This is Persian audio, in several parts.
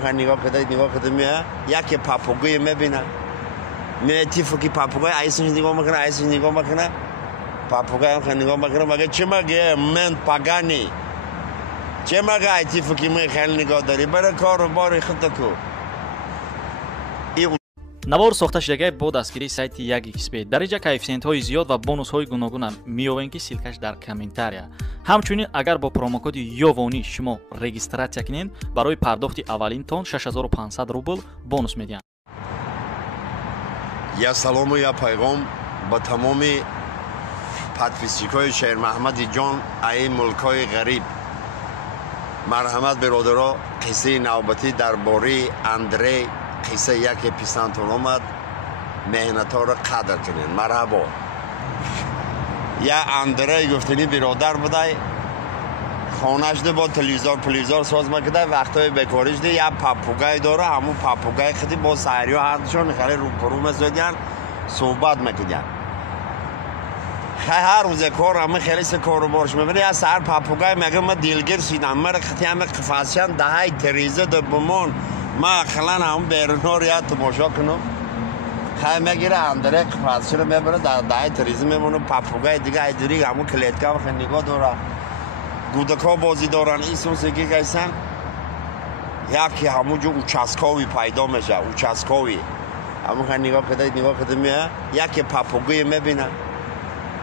همون نگاه کده میه یکی پاپوگوی میبینه میه تیفو که پاپوگوی ایسونش نگاه میکنه پاپوگوی هم نگاه میکنه مگه چی مگه من پاگانی چه مگه ای تیفو که می خیلی نگاه داری برای کار و باری خود کو навор сохта шудагии бо дастгирии сайти 1xbet дар инҷа коэффициентҳои зиёд ва бонусҳои гуногунам меёбем ки силкаш дар комментария ҳамчунин агар бо промокоди ёвонӣ шумо регистратсия кунед барои пардохти аввалинтон 6500 рубл бонус медиҳанд. я салому я пайғом ба тамоми подписчикои шермаҳмади ҷон аи мулкҳои ғариб марҳамат биродаро қиссаи навбатӣ дар бораи Андрей قصه یکی پیسانتون اومد مهنت ها رو قدر کنین مرحبا یا اندره گفتنی برادر بودای خانهش ده با تلویزور ساز مکده وقتای بکاریش ده یا پاپوگای داره همون پاپوگای خیلی با سهری ها هردشون خیلی رو پرومه زدین صحبت مکدین هر روز کار همه خیلی سه کار رو بارش میبینی یا سهر پاپوگای مگه ما دیلگیر شیدم مرا خیلی همه قفاسیان دهی تریزه ده بمون ما خلان هم بیرونور یا تماشا کنم خیلی میگیره اندره قفاسی رو میبره در دهی تریزه میمونه پاپوگای دیگه ای دوری همون کلیتکا و خیلی نگاه داره گودکا بازی دارن این سوسگی گیسن یکی همون جو اوچاسکاوی پیدا میشه اوچاسکاوی همون خیلی نگاه کده میه یکی پاپوگوی میبینه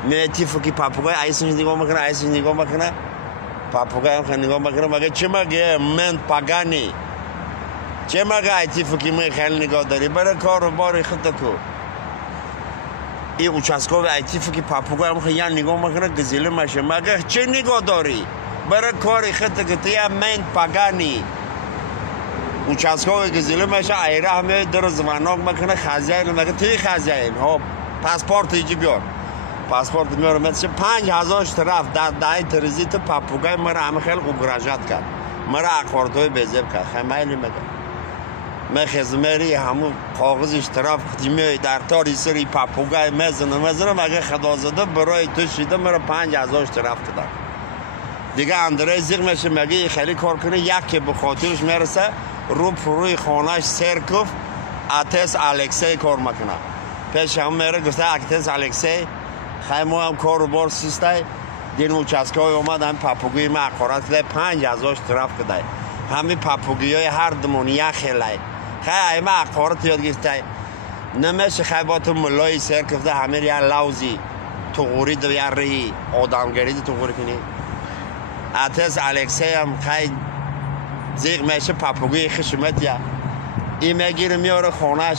میه تیفو که پاپوگوی ایسونش نگاه میکنه پاپوگوی هم خیلی نگاه میکنه مگه چی مگه من پاگانی چه مگه ای تیفو که می خیلی نگاه داری برای کار و باری خود کو این اوچاسکاوی ای تیفو که پاپوگوی هم خیلی نگاه میکنه گزیله میشه مگه چه نگاه داری برای کاری خود که تیا من پاگانی اوچاسکاوی گزیله میشه ایره همه در زماناک میکنه خزیان مگه توی خزیان ها پاسپورت ایجی بیار پاسپورت میاره مثل 5000 طرف در دای ترزیت پاپوگای مرا همه خیلی اوگراجات کرد مرا اخوردهای بزرگ کرد خیلی میلی میگه من خزمری همون کاغذش طرف خدیمه در تاری سری پاپوگای مزنه مگه خدا زده برای تو شیده مرا 5000 طرف کردن دیگه اندره زیغ میشه مگه خیلی کار کنه یکی به خاطرش میرسه رو پروی خانهش سرکف آتش الکسی کار میکنه پیش هم میره گفته آتش الکسی خیلی ما هم کار رو بار سیسته دین اوچاسکای اومد هم پاپوگوی ما اقارت کده 5000 طرف کده همه پاپوگوی های هر دمونی یک خیلی خیلی ما اقارت یاد گفته نمیشه خیلی با تو ملای سر کفته همه یا لوزی تو غوری دو یا رهی آدمگری تو غوری کنی آتش الکسی هم خیلی زیغ میشه پاپوگوی خشمت یا این میگیره میاره خانهش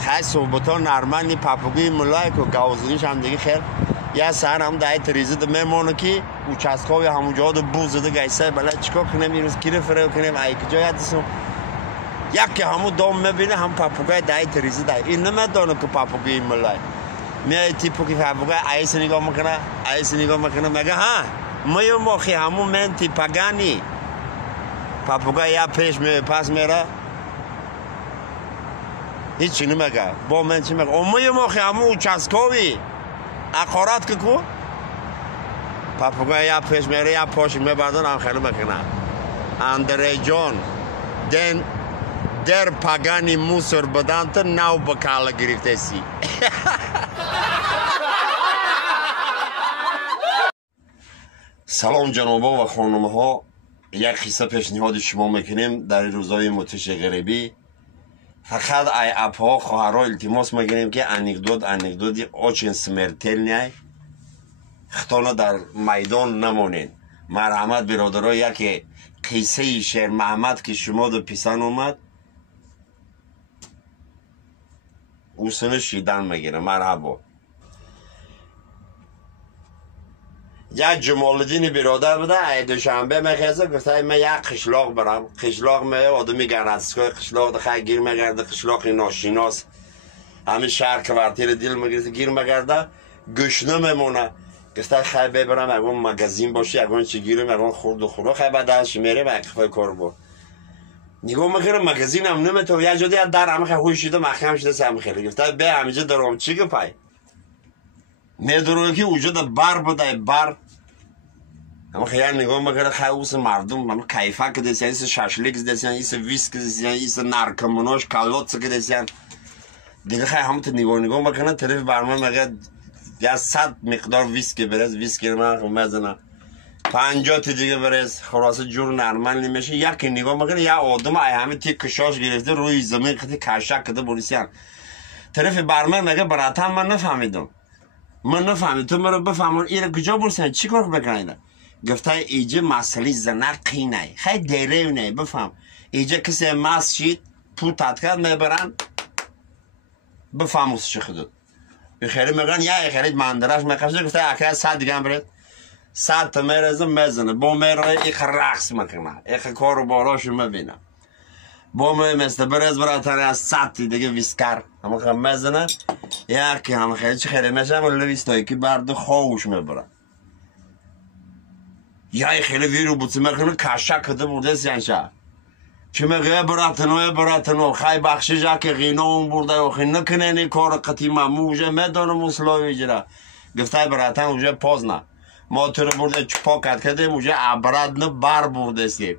خیلی صحبت ها نرمانی پاپوگوی ملای که گوزنیش هم دیگه خیلی یا سهر هم دهی تریزه ده میمونه که اوچاسکاوی همونجا ده بوزه ده گیسه بلد چکا کنیم این روز کیره فرو کنیم ای که جای حدیثم یکی همون دام میبینه هم پاپوگوی دهی تریزه ده این نمیدانه که پاپوگوی ملای میای تیپو که پاپوگوی ایس نگاه میکنه مگه ها میو مخی همون من تی پاگانی پاپوگوی یا پیش می پاس میره هیچی نمیگه با من چی میگه میو مخی همون اوچاسکاوی اقارت که کو پاپوگوی یا پیش میره یا پاش میبردن هم خیلی میکنه اندره جان دن در پاگانی موسر بدن تا نو بکاله گرفته سی سلام جنابا و خانم ها یک قصه پیشنهاد شما میکنیم در روزهای متش غریبی فقط ای اپ ها خواهرها التماس میکنیم که انکدوتی очень смертельный خطانا در میدان نمونین مرحمت برادرها یکی قصه شیر محمد که شما دو پیسان اومد او سنه شیدن میگیره مرحبا یک جمالدین برادر بوده ای دوشنبه میخیزه گفته من یک قشلاق برم قشلاق میه آدمی گردسکای قشلاق ده خیلی گیر میگرده قشلاقی ناشیناس همین شهر کوارتیر دیل میگرده گیر میگرده گشنه میمونه گفته خیلی ببرم اگون مگزین باشه اگون چی گیرم اگون خورد و خورد خیلی بعد دهش میره و اقفای کار بود نگاه میکنه مگزین هم نمیتو یک جا دیگه در همه خیلی خوی شده مخیم شده سهم خیلی گفته به همیجا درام چی که پای میدونه که وجود بر بوده بر اما خیال نگاه میکنه خیلی مردم اما کیفه که دستیان ایسا ششلیک دستیان ایسا ویسک دستیان ایسا نرکموناش کالوت که دستیان دیگه خیلی همون نگاه میکنه طرف برمان مگه یا 100 مقدار ویسکی برز ویسکی رو مزنه 50 دیگه برز خلاصه جور نرمال نمیشه یکی نگاه میکنه یا آدم ای همه تی کشاش گرفته روی زمین خیلی کشک کده بولیسیان طرف برمان مگه براتن من نفهمیدم تو مرا بفهمون ایره کجا بولیسیان چی کار بکنید گفته ایجا مسئله زنر قینه خیلی دیره نه بفهم ایجا کسی ماس شید پوتت کرد میبرن بفهموس چی خودت بخیری میگن یا خیلی مندرش میخواسته گفته اکرد 100 دیگه هم برد 100 تا میرزم میزنه با میره ایخ رقص میکنه ایخ کارو باراشو میبینه با مثل برز براتن از 100 دیگه ویسکر همه خیلی میزنه یکی همه خیلی چی خیلی میشه همه لویستایی که برد خوش میبرن یا خیلی ویرو بودی میکنه کشک کده بوده سینشه چه میگه براتنو خیلی بخشی جا که غینه اون برده و خیلی نکنه این کار قطیمه موجه میدانم مسلاوی جره گفته براتن اوجه پاز نه ما تو رو برده چپا کد کده موجه عبرد نه بر برده سیم